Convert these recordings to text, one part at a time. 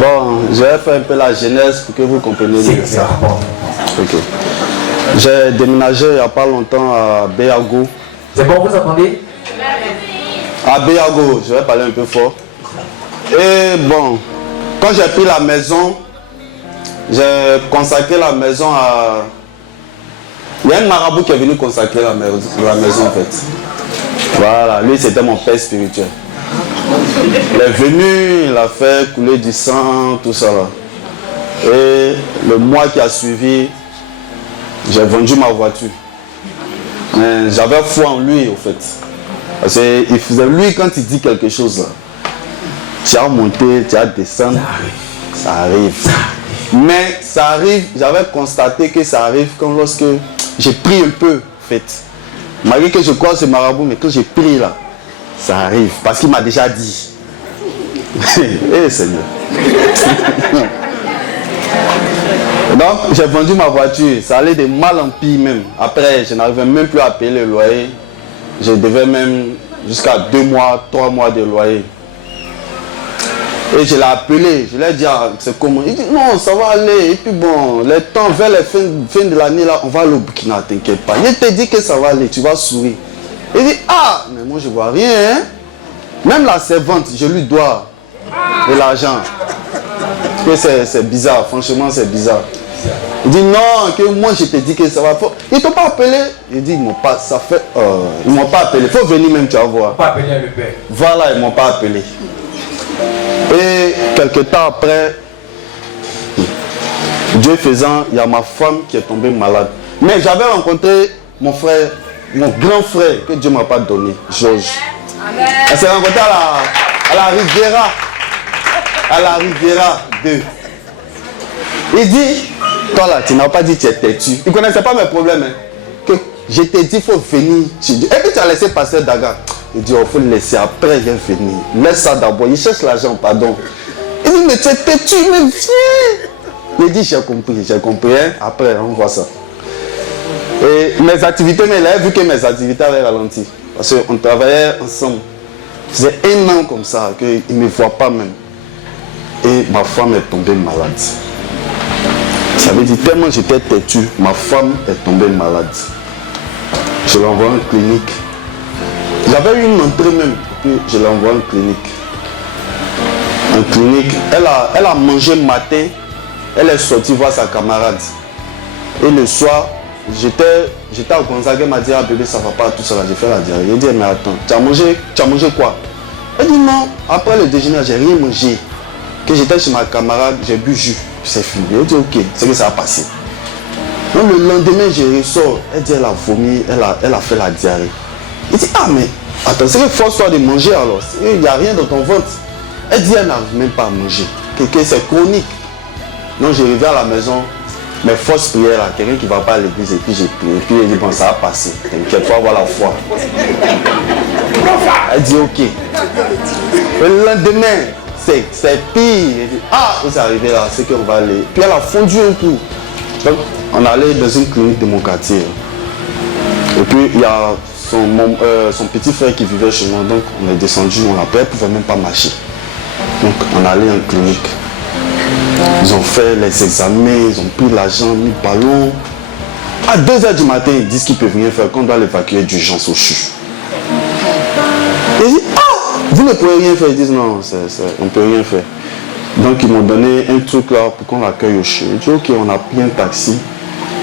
Bon, je vais faire un peu la genèse pour que vous compreniez mieux. C'est bon. Ok. J'ai déménagé il n'y a pas longtemps à Béago. C'est bon, vous entendez? À Béago, je vais parler un peu fort. Et bon, quand j'ai pris la maison, j'ai consacré la maison à... Il y a un marabout qui est venu consacrer la maison en fait. Voilà, lui c'était mon père spirituel. Il est venu, il a fait couler du sang, tout ça là. Et le mois qui a suivi, j'ai vendu ma voiture. Mais j'avais foi en lui au fait. Parce que il faisait, lui quand il dit quelque chose là, tu as monté, tu as descendu, ça arrive. Mais ça arrive, j'avais constaté que ça arrive quand lorsque j'ai pris un peu en fait. Malgré que je crois ce marabout, mais quand j'ai pris là, ça arrive. Parce qu'il m'a déjà dit. Eh Seigneur. Donc j'ai vendu ma voiture, ça allait de mal en pire même. Après, je n'arrivais même plus à payer le loyer. Je devais même jusqu'à 2 mois, 3 mois de loyer. Et je l'ai appelé, je lui ai dit, ah, c'est comment? Il dit, non, ça va aller. Et puis bon, les temps, vers la fin de l'année, là, on va aller au Burkina, t'inquiète pas. Il te dit que ça va aller, tu vas sourire. Il dit, ah, mais moi je vois rien. Hein? Même la servante, je lui dois de l'argent. C'est bizarre, franchement, c'est bizarre. Il dit, non, que moi je te dis que ça va. Ils t'ont pas appelé? Il dit, ils m'ont pas, ça fait. Ils m'ont pas appelé. Il faut venir même, tu vas voir. Pas appelé le père. Voilà, ils m'ont pas appelé. Et quelques temps après, Dieu faisant, il y a ma femme qui est tombée malade. Mais j'avais rencontré mon frère, mon grand frère, que Dieu ne m'a pas donné, Georges. Elle s'est rencontrée à la Riviera. À la Riviera 2. Il dit, toi là, tu n'as pas dit que tu es têtu. Il ne connaissait pas mes problèmes. Hein. Que je t'ai dit, il faut venir chez Dieu. Et puis tu as laissé passer Daga. Il dit, il faut le laisser, après il vient venir. Laisse ça d'abord, il cherche l'argent, pardon. Il dit, mais tu es têtu, mais viens. Il dit, j'ai compris, hein? Après on voit ça. Et mes activités, mais il a vu que mes activités avaient ralenti. Parce qu'on travaillait ensemble. Ça faisait 1 an comme ça, qu'il ne me voit pas même. Et ma femme est tombée malade. Ça veut dire, tellement j'étais têtu, ma femme est tombée malade. Je l'ai envoyée en clinique. J'avais eu une entrée même, puis je l'ai envoyée en clinique. En clinique, elle a mangé le matin, elle est sortie voir sa camarade. Et le soir, j'étais à Gonzague, elle m'a dit, ah bébé, ça va pas, tout ça, j'ai fait la diarrhée. Elle dit, mais attends, tu as mangé quoi? Elle dit, non, après le déjeuner, j'ai rien mangé. Que j'étais chez ma camarade, j'ai bu jus, c'est fini. Elle dit, ok, c'est que ça a passé. Donc le lendemain, je ressors, elle dit, elle a vomi, elle a fait la diarrhée. Il dit, ah mais, attends, c'est que force-toi de manger alors. Il n'y a rien dans ton ventre. Elle dit, elle n'arrive même pas à manger. Que c'est chronique. Donc j'ai arrivé à la maison, mes forces prières là, quelqu'un qui ne va pas à l'église et puis j'ai prié. Et puis elle dit, bon, ça va passer. T'inquiète, faut avoir la foi. Elle dit, ok. Le lendemain, c'est pire. Elle dit, ah, vous arrivez là, c'est qu'on va aller. Puis elle a fondu un coup. Donc on allait dans une clinique de mon quartier. Et puis il y a son petit frère qui vivait chez moi, donc on est descendu, on l'appelait, elle ne pouvait même pas marcher. Donc on allait en clinique. Ils ont fait les examens, ils ont pris l'argent, mis le ballon. À 2 h du matin, ils disent qu'ils ne peuvent rien faire, qu'on doit l'évacuer d'urgence au CHU. Ils disent, ah, vous ne pouvez rien faire. Ils disent, non, on ne peut rien faire. Donc ils m'ont donné un truc là pour qu'on l'accueille au CHU. Ils disent, ok, on a pris un taxi.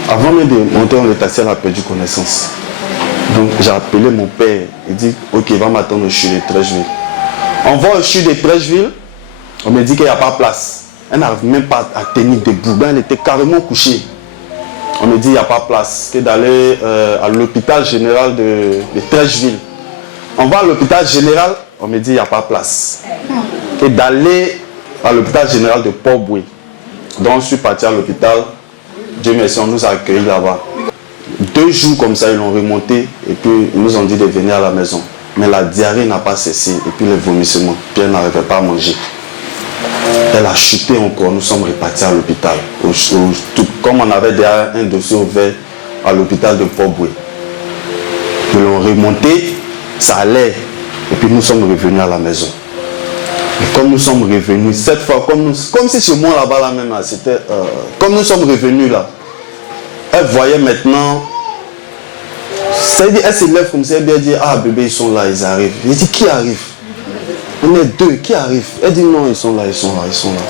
Avant même de monter dans le taxi, elle a perdu connaissance. Donc j'ai appelé mon père. Il dit, ok, il va m'attendre au CHU de Trècheville. On va au CHU de Trècheville. On me dit qu'il n'y a pas de place. Elle n'arrive même pas à tenir debout. Elle était carrément couchée. On me dit qu'il n'y a pas de place. Que d'aller à l'hôpital général de Trècheville. On va à l'hôpital général. On me dit qu'il n'y a pas de place. Que d'aller à l'hôpital général de Port-Boué. Donc je suis parti à l'hôpital. Dieu merci, on nous a accueillis là-bas. 2 jours comme ça, ils l'ont remonté. Et puis ils nous ont dit de venir à la maison. Mais la diarrhée n'a pas cessé. Et puis les vomissements. Puis elle n'arrivait pas à manger. Elle a chuté encore, nous sommes repartis à l'hôpital. Comme on avait déjà un dossier ouvert à l'hôpital de Port-Boué. Ils l'ont remonté, ça allait. Et puis nous sommes revenus à la maison. Et comme nous sommes revenus, cette fois, comme si chez moi là-bas, là même, c'était... comme nous sommes revenus là, elle voyait maintenant... C'est-à-dire, elle se lève comme ça, elle dit, ah bébé, ils sont là, ils arrivent. Elle dit, qui arrive? On est deux, qui arrive? Elle dit, non, ils sont là, ils sont là, ils sont là.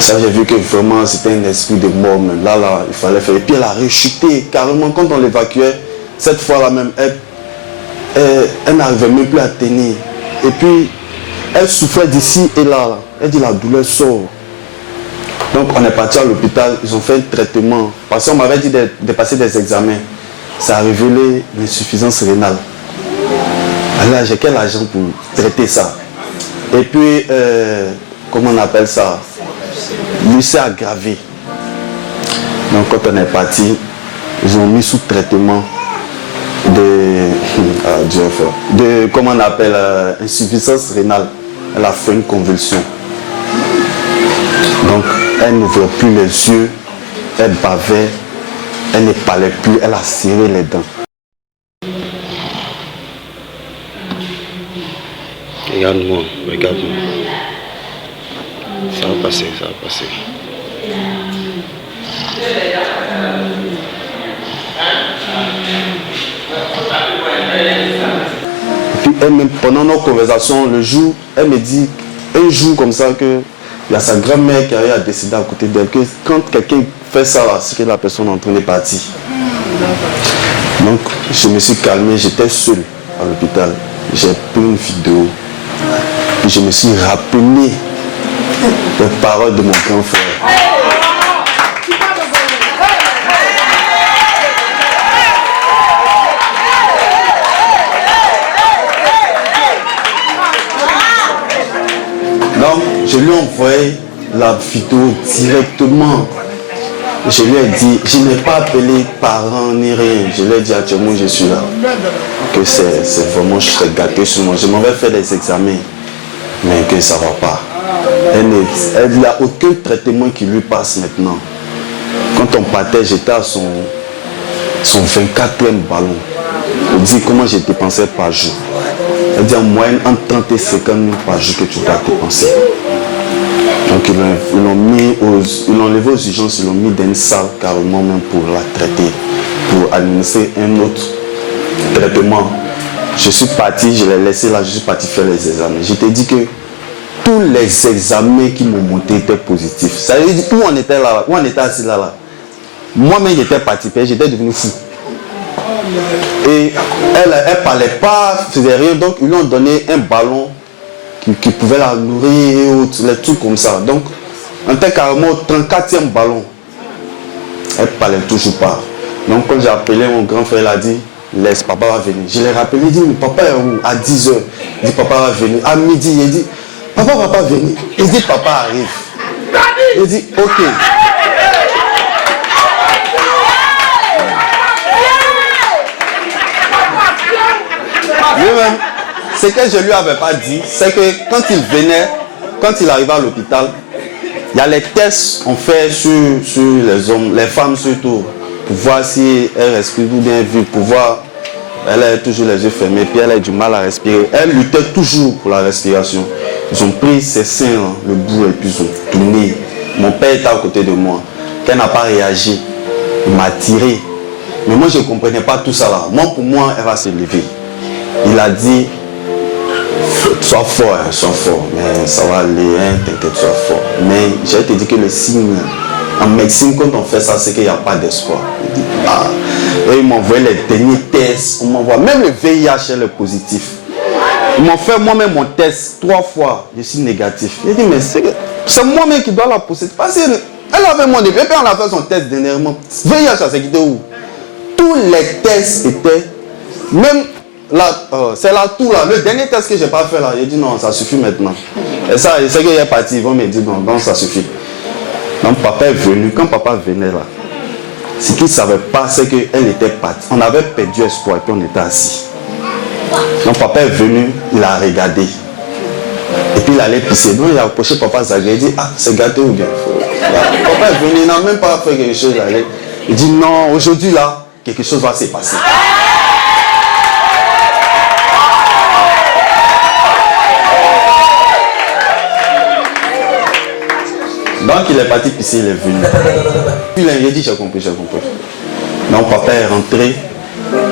Ça, j'ai vu que vraiment, c'était un esprit de mort même. Là, il fallait faire. Et puis, elle a rechuté carrément. Quand on l'évacuait, cette fois-là même, elle n'arrivait même plus à tenir. Et puis, elle souffrait d'ici et là. Elle dit, la douleur sort. Donc, on est parti à l'hôpital. Ils ont fait un traitement. Parce qu'on m'avait dit de passer des examens. Ça a révélé l'insuffisance rénale. Alors, j'ai quel argent pour traiter ça? Et puis, comment on appelle ça? L'UC aggravé. Donc, quand on est parti, ils ont mis sous traitement de comment on appelle, insuffisance rénale. Elle a fait une convulsion. Donc, elle n'ouvrait plus les yeux, elle bavait, elle ne parlait plus, elle a serré les dents. Regarde-moi, regarde-moi. Ça va passer, ça va passer. Et puis elle-même, pendant nos conversations, le jour, elle me dit, un jour comme ça, que il y a sa grand-mère qui a décidé à côté d'elle que quand quelqu'un fait ça, c'est que la personne est en train de partir. Donc, je me suis calmé, j'étais seul à l'hôpital. J'ai pris une vidéo. Et je me suis rappelé les paroles de mon grand frère. Donc, je lui ai envoyé la vidéo directement. Je lui ai dit, je n'ai pas appelé parents ni rien. Je lui ai dit actuellement, je suis là. Que c'est vraiment, je serais gâté sur moi. Je m'en vais faire des examens, mais que ça ne va pas. Elle n'a aucun traitement qui lui passe maintenant. Quand on partait, j'étais à son 24e ballon. Elle dit comment j'ai dépensé par jour. Elle dit en moyenne entre 30 et 50 000 par jour que tu dois dépenser. Donc ils l'ont enlevé aux urgences, ils l'ont mis dans une salle carrément même pour la traiter, pour administrer un autre traitement. Je suis parti, je l'ai laissé là, je suis parti faire les examens. Je t'ai dit que tous les examens qui m'ont monté étaient positifs. Ça veut dire où on était là, où on était assis là. Moi-même j'étais parti, j'étais devenu fou. Et elle ne parlait pas, faisait rien, donc ils lui ont donné un ballon qui pouvait la nourrir et autres, les trucs comme ça. Donc, on était carrément au 34e ballon. Elle ne parlait toujours pas. Donc, quand j'ai appelé mon grand frère, il a dit, laisse, papa va venir. Je l'ai rappelé, il dit, mais papa est où? À 10h. Il dit, papa va venir. À midi, il dit, papa va pas venir. Il dit, papa arrive. Il dit, ok. Lui-même, ce que je lui avais pas dit, c'est que quand il venait, quand il arrivait à l'hôpital, il y a les tests qu'on fait sur les hommes, les femmes surtout, pour voir si elles respirent ou bien vivent, pour voir, elle a toujours les yeux fermés, puis elle a du mal à respirer. Elle luttait toujours pour la respiration. Ils ont pris ses seins, le bout, et puis ils ont tourné. Mon père était à côté de moi. Elle n'a pas réagi. Il m'a tiré. Mais moi, je ne comprenais pas tout ça là. Moi, pour moi, elle va se lever. Il a dit, sois fort, mais ça va aller, hein, t'inquiète, sois fort. Mais j'ai te dit que le signe, en médecine, quand on fait ça, c'est qu'il n'y a pas d'espoir. Il dit, ah. Et ils m'ont envoyé les derniers tests, on m'envoie, même le VIH, elle est positif. Ils m'ont fait moi-même mon test 3 fois, je suis négatif. J'ai dit, mais c'est moi-même qui dois la posséder. Parce qu'elle avait mon début, et puis on a fait son test dernièrement. VIH, ça c'est où? Tous les tests étaient, même là, c'est là tout là. Le dernier test que je n'ai pas fait là, j'ai dit non, ça suffit maintenant. Et ça, c'est qu'il est parti, ils vont me dire non, ça suffit. Donc papa est venu, quand papa venait là, ce qu'il ne savait pas, c'est qu'elle était partie. On avait perdu espoir et puis on était assis. Donc papa est venu, il a regardé. Et puis il allait pisser. Donc il a approché papa Zagré, il dit, ah, c'est gâté ou bien? Papa est venu, il n'a même pas fait quelque chose. Il dit non, aujourd'hui là, quelque chose va se passer. Donc il est parti pisser, il est venu. Puis il a dit, j'ai compris, j'ai compris. Donc papa est rentré.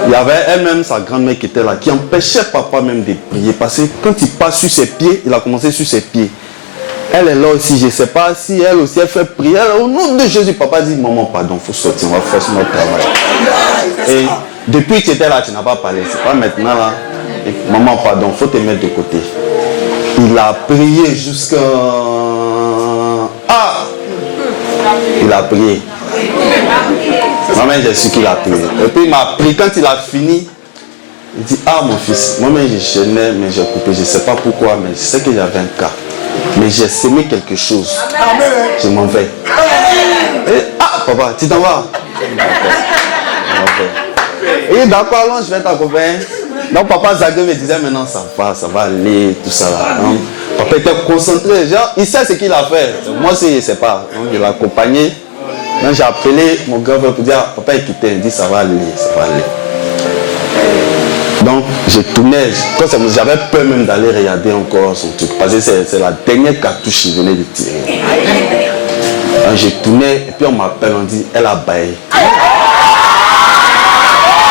Il y avait elle-même, sa grand-mère qui était là, qui empêchait papa même de prier. Parce que quand il passe sur ses pieds, il a commencé sur ses pieds. Elle est là aussi, je ne sais pas si elle aussi, elle fait prier. Au nom de Jésus, papa dit, maman, pardon, il faut sortir, on va faire notre travail. Et depuis que tu étais là, tu n'as pas parlé. C'est pas maintenant là. Et, maman, pardon, il faut te mettre de côté. Il a prié jusqu'à... Ah! Il a prié. Maman, j'ai su qu'il a prié. Et puis il m'a prié. Quand il a fini, il dit, ah mon fils, moi-même je gênais, mais j'ai coupé. Je ne sais pas pourquoi, mais je sais qu'il y avait un cas. Mais j'ai semé quelque chose. Je m'en vais. Et, ah papa, tu t'en vas? Et d'accord, allons, je vais t'accompagner. Donc papa Zague me disait maintenant ça va aller, tout ça là. Donc, papa était concentré, genre, il sait ce qu'il a fait. Moi aussi, je ne sais pas. Donc il l'a accompagné. Donc j'ai appelé mon grand-père pour dire, papa est quitté, il dit ça va aller, ça va aller. Donc je tournais, j'avais peur même d'aller regarder encore son truc, parce que c'est la dernière cartouche qu'il venait de tirer. Donc je tournais, et puis on m'appelle, on dit, elle a baillé.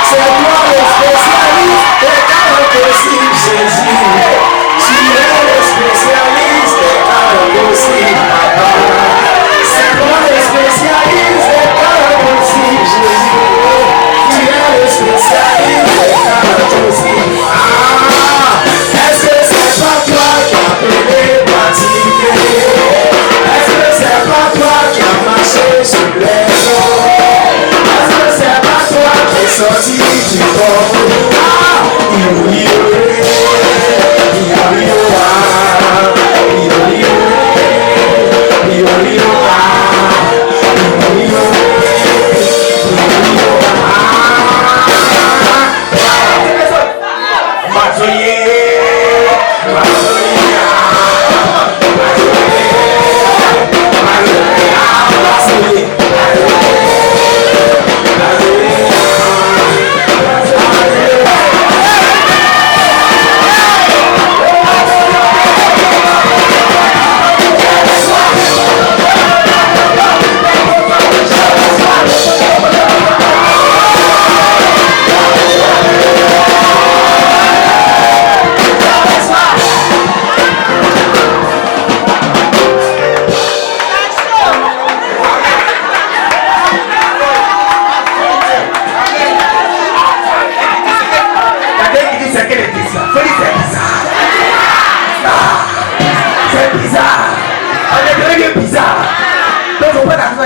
C'est toi le spécialiste des cas impossibles, Jésus. Tu es le spécialiste des cas impossibles, papa. C'est toi le spécialiste des cas impossibles, Jésus. Tu es le spécialiste des cas impossibles. Ah, est-ce que c'est pas toi qui as appelé Bartimée? Est-ce que c'est pas toi qui as marché sur les eaux? Est-ce que c'est pas toi qui es sorti du corps? Ah,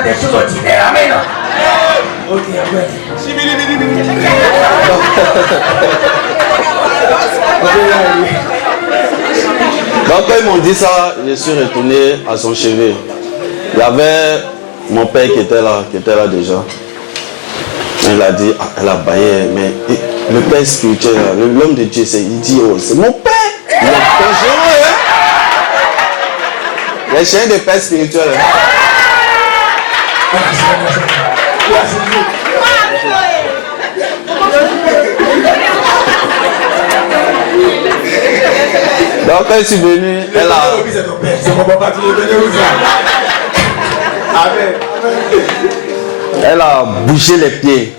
des choses ordinaires. Amen. Ok, amen. Donc quand ils m'ont dit ça, je suis retourné à son chevet. Il y avait mon père qui était là déjà. Il a dit, ah, elle a baillé, mais le père spirituel, l'homme de Dieu, il dit, oh, c'est mon père. Il est dangereux, hein? Les chiens de père spirituel. Hein? Donc quand je suis venu, elle a bougé les pieds.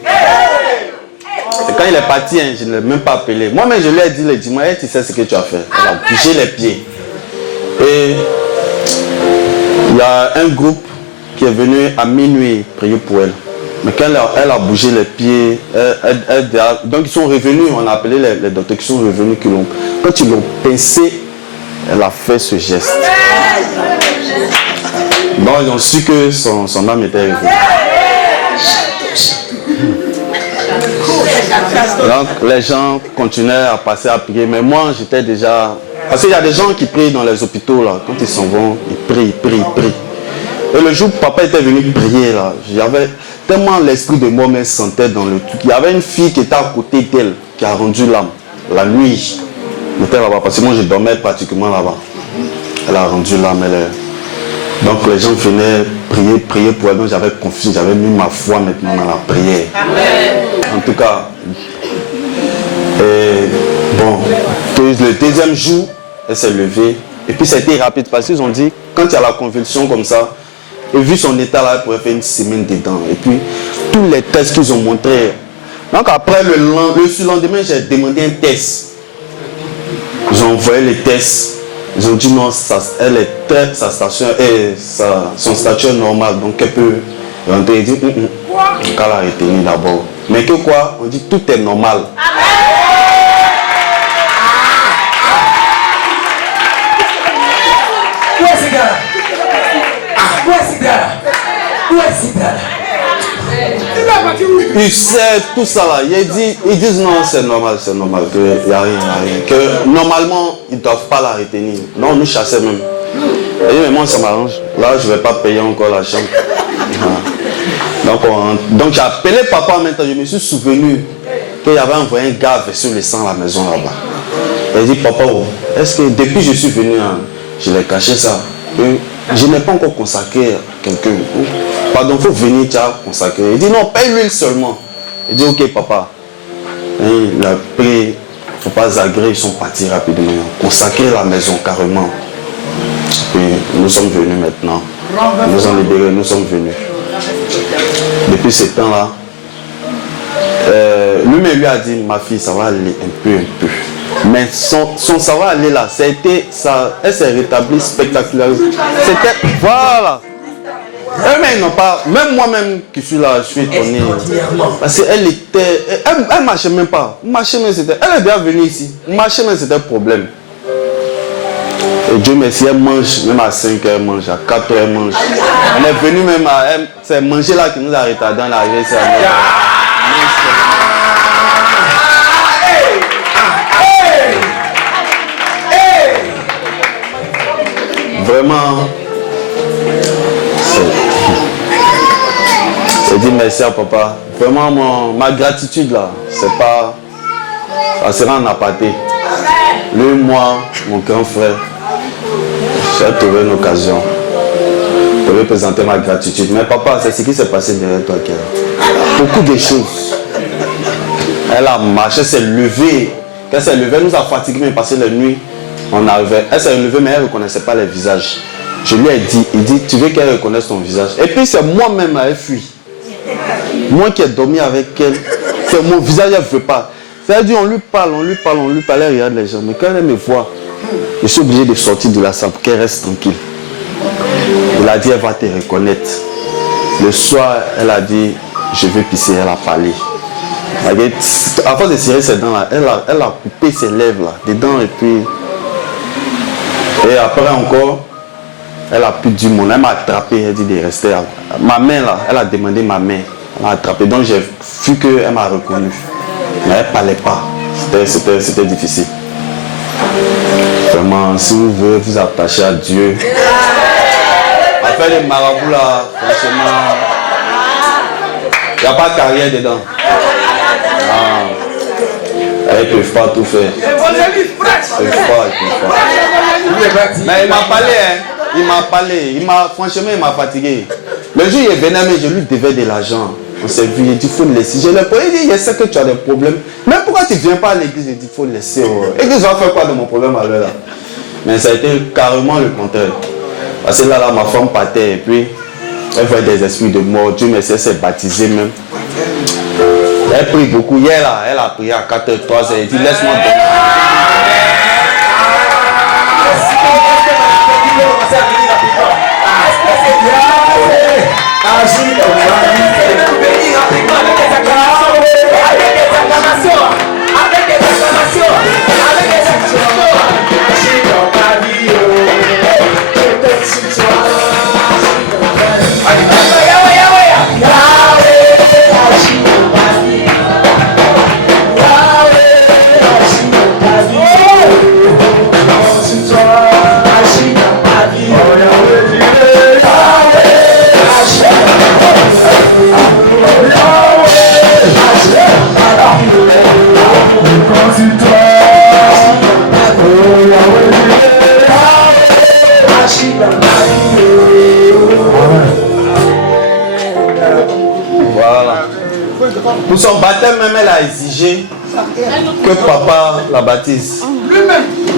Et quand il est parti, hein, je ne l'ai même pas appelé. Moi-même, je lui ai dit le dimanche, tu sais ce que tu as fait. Elle a bougé les pieds. Et il y a un groupe qui est venu à minuit prier pour elle. Mais quand elle a bougé les pieds, donc ils sont revenus, on a appelé les docteurs qui sont revenus, quand ils l'ont pincé, elle a fait ce geste. Donc ils ont su que son âme était revenue. Donc les gens continuaient à passer à prier, mais moi j'étais déjà... Parce qu'il y a des gens qui prient dans les hôpitaux, là, quand ils s'en vont, ils prient. Et le jour où papa était venu prier, là, j'avais tellement l'esprit de moi me sentait dans le truc. Il y avait une fille qui était à côté d'elle, qui a rendu l'âme, la nuit. Elle était là-bas, parce que moi je dormais pratiquement là-bas. Elle a rendu l'âme, Donc les gens venaient prier pour elle, donc j'avais confiance, j'avais mis ma foi maintenant dans la prière. Amen. En tout cas, bon, le deuxième jour, elle s'est levée. Et puis c'était rapide parce qu'ils ont dit, quand il y a la convulsion comme ça, Et vu son état là, elle pourrait faire une semaine dedans. Et puis, tous les tests qu'ils ont montrés. Donc après, le surlendemain, j'ai demandé un test. Ils ont envoyé les tests. Ils ont dit non, elle est très, son statut est normal. Donc elle peut rentrer et dire, on va la retenir d'abord. Mais que quoi? On dit tout est normal. Où est ce gars? Où est ce gars? Où est ce gars? Ils savent tout ça là. Ils disent non, c'est normal, qu'il n'y a rien. Que normalement, ils ne doivent pas la retenir. Non, on nous chassait même. Et mais moi, ça m'arrange. Là, je ne vais pas payer encore la chambre. Donc j'ai appelé papa en même temps. Je me suis souvenu qu'il avait envoyé un gars sur le sang à la maison là-bas. Il a dit, papa, est-ce que depuis que je suis venu, je l'ai caché ça. Je n'ai pas encore consacré à quelqu'un. Pardon, il faut venir, tu as consacré. Il dit, non, paye l'huile seulement. Il dit, ok, papa. Et il a pris, il ne faut pas agréer, ils sont partis rapidement. Consacrer la maison carrément. Puis nous sommes venus maintenant. Ils nous ont libérés, nous sommes venus. Depuis ce temps-là, lui-même lui a dit, ma fille, ça va aller un peu. Mais son ça va aller là, elle s'est rétablie spectaculairement. C'était, voilà. Eux-mêmes, ils n'ont pas, même moi-même qui suis là, je suis étonné. Parce qu'elle était, elle marchait même pas. Marcher même c'était, elle est bien venue ici. Marcher même c'était un problème. Et Dieu merci, elle mange, même à 5 heures, elle mange, à 4 heures, elle mange. On est venu même à, c'est manger là qui nous a retardé dans l'arrivée. Vraiment, je dis merci à papa. Vraiment, ma gratitude là, c'est pas, ça sera en aparté. Lui, moi, mon grand frère, j'ai trouvé une occasion de lui présenter ma gratitude. Mais papa, c'est ce qui s'est passé derrière toi, Kéra. Beaucoup de choses. Elle a marché, elle s'est levée. Quand elle s'est levée, elle nous a fatigués, mais passé la nuit. On arrivait, elle s'est levée, mais elle ne reconnaissait pas les visages. Je lui ai dit, il dit, tu veux qu'elle reconnaisse ton visage. Et puis c'est moi-même à elle fui. Moi qui ai dormi avec elle, c'est mon visage, elle ne veut pas. Elle dit, on lui parle, elle regarde les gens. Mais quand elle me voit, je suis obligé de sortir de la salle pour qu'elle reste tranquille. Il a dit, elle va te reconnaître. Le soir, elle a dit, je vais pisser, elle a parlé. À force de serrer ses dents là, elle a coupé ses lèvres là, dedans et puis... Et après encore, elle a plus du monde. Elle m'a attrapé, elle dit de rester. Ma main là, elle a demandé ma main. Elle m'a attrapé. Donc j'ai vu qu'elle m'a reconnu. Mais elle ne parlait pas. C'était difficile. Vraiment, si vous voulez vous attacher à Dieu. Après les marabouts là, franchement, il n'y a pas de carrière dedans. Ils ne peuvent pas tout faire. Ils ne peuvent pas. Mais il m'a parlé, franchement, il m'a fatigué. Le jour où il venait, mais je lui devais de l'argent. On s'est vu, il dit, il faut le laisser. Je l'ai pas dit, je sais que tu as des problèmes. Mais pourquoi tu ne viens pas à l'église? Il dit, il faut le laisser. L'église va faire quoi de mon problème à l'heure là? Mais ça a été carrément le contraire. Parce que là, ma femme partait et puis, elle voyait des esprits de mort. Dieu merci, elle s'est baptisée même. Elle prie beaucoup. Hier, là, elle a prié à 4h, 3h. Elle dit, laisse-moi dormir. Voilà. Pour son baptême, même elle a exigé que papa la baptise.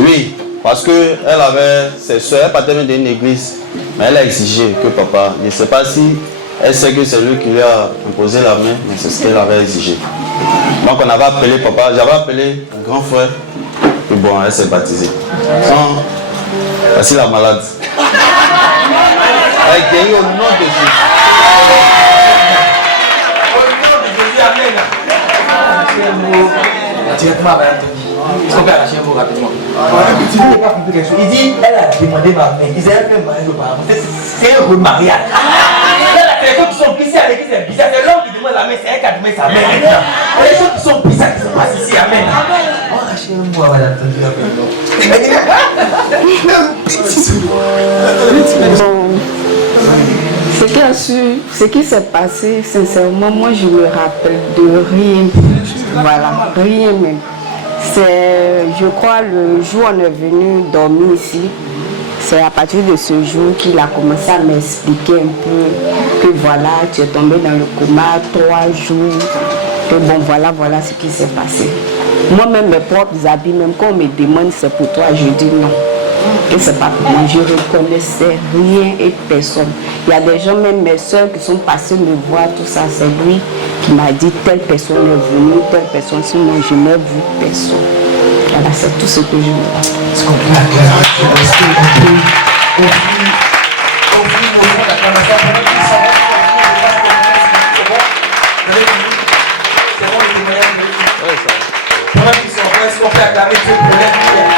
Oui, parce qu'elle avait ses soeurs, elle partait d'une église. Mais elle a exigé que papa, je ne sais pas si elle sait que c'est lui qui lui a imposé la main, mais c'est ce qu'elle avait exigé. Donc on avait appelé papa, j'avais appelé mon grand frère, et bon, elle s'est baptisée. Voici la malade. Elle est guérie au nom de Jésus. Au nom de Jésus, amen. Directement avec Anthony. Ils sont à la chaîne rapidement. Il dit, elle a demandé ma main. Ils avaient fait mariage auparavant. C'est un remariage. Les choses qui sont pissées à l'église, c'est bizarre. C'est l'homme qui demande la main, c'est elle qui a demandé sa main. Les choses qui sont pissées qui se passent ici, amen. Oh, lâchez-moi, madame Anthony. Ce qui s'est passé, sincèrement, moi je me rappelle de rien. Voilà, rien même. C'est, je crois, le jour où on est venu dormir ici, c'est à partir de ce jour qu'il a commencé à m'expliquer un peu que voilà, tu es tombé dans le coma 3 jours, que bon, voilà ce qui s'est passé. Moi-même, mes propres habits, même quand on me demande c'est pour toi, je dis non. Que c'est pas pour moi. Je ne reconnaissais rien et personne. Il y a des gens, même mes soeurs, qui sont passées me voir, tout ça. C'est lui qui m'a dit telle personne est venue, telle personne. Sinon, je n'ai vu personne. Voilà, c'est tout ce que je me rappelle. Est-ce qu'on peut acclamer? Est-ce qu'on peut offrir au fond d'acclamation pour nous qui savons c'est bon le témoignage de Dieu. Pendant qu'ils sont est-ce qu'on peut acclamer Dieu pour l'aide?